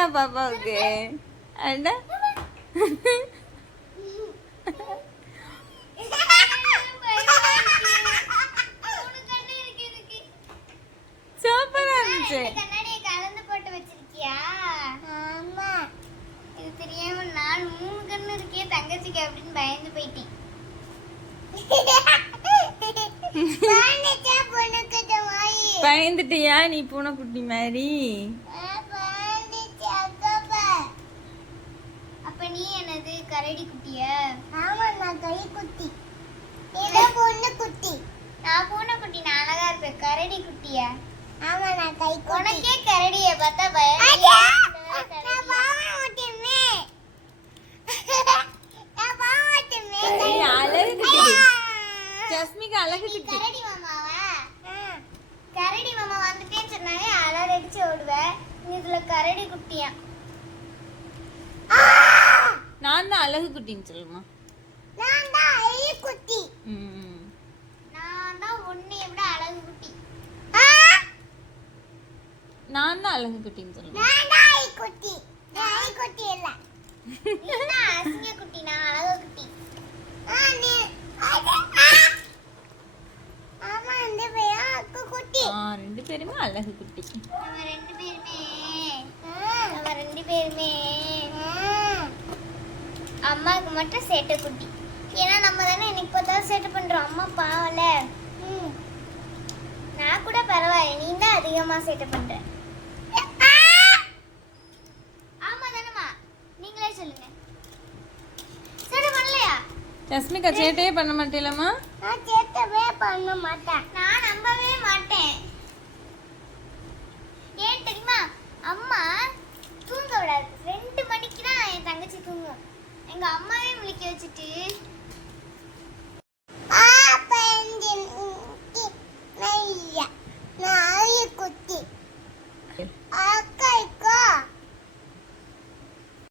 பயமா பாப்பாவுக்கு? அட சூப்பரா இருந்துச்சு. கண்ணாடியை கலந்து போட்டு வச்சிருக்கியா? ஆமா. இது தெரியாம நான் 3 கண்ணு இருக்கே தங்கச்சிக்கு அப்படின்னு பயந்து போயிட்டேன். பயந்துட்டியா நீ பூனைக்குட்டி மாதிரி? அப்ப நீ என்னது கரடி குட்டியா? ஆமா நான் கை குட்டி. ஏதோ பொண்ணு குட்டி. நான் பூனை குட்டி. நான் அழகா இருப்பேன். கரடி குட்டியா? ஆமா நான் கை குட்டி. உனக்கே கரடியை பார்த்தா பயம். நான் பாவ ஓட்டமே. நான் பாவ ஓட்டமே. அழகு குட்டி. ஜஸ்மிகா அழகு குட்டி. கரடி மாமாவா? கரடி மாமா வந்துட்டேன்னு சொன்னாலே அலற அடிச்சு ஓடுவேன். இதுல கரடி குட்டியா? நான் தான் அழகு குட்டின்னு சொல்லுமா? நான் தான் அழகு குட்டி. ம். நான் தான் உன்னை விட அழகு குட்டி. நான் தான் அழகு குட்டின்னு சொல்லுமா? நான் தான் அழகு குட்டி. நான் அழகு குட்டி இல்ல. நீ தான் அசிங்க குட்டி. நான் அழகு குட்டி. நீ ஆமா இந்த பையா அக்கு குட்டி. ரெண்டு பேருமே அழகு குட்டி. நம்ம ரெண்டு பேருமே அம்மாவுக்கு மட்டும் சேட்டை குட்டி. ஏன்னா நம்ம தானே இன்னைக்கு பார்த்தாலும் சேட்டை பண்றோம். அம்மா பாவல. நான் கூட பரவாயில்ல. நீ தான் அதிகமா சேட்டை பண்ற. ஆமா தானம்மா? நீங்களே சொல்லுங்க. சேட்டை பண்ணலையா? ஜஸ்மிகா சேட்டையே பண்ண மாட்டேலம்மா? நான் சேட்டவே பண்ண மாட்டேன். நான் நம்பவே மாட்டேன். ஏன் தெரியுமா? அம்மா தூங்க விடாது. 2 மணிக்கு தான் என் தங்கச்சி தூங்கும். எங்க அம்மாவே முழிக்க வச்சுட்டு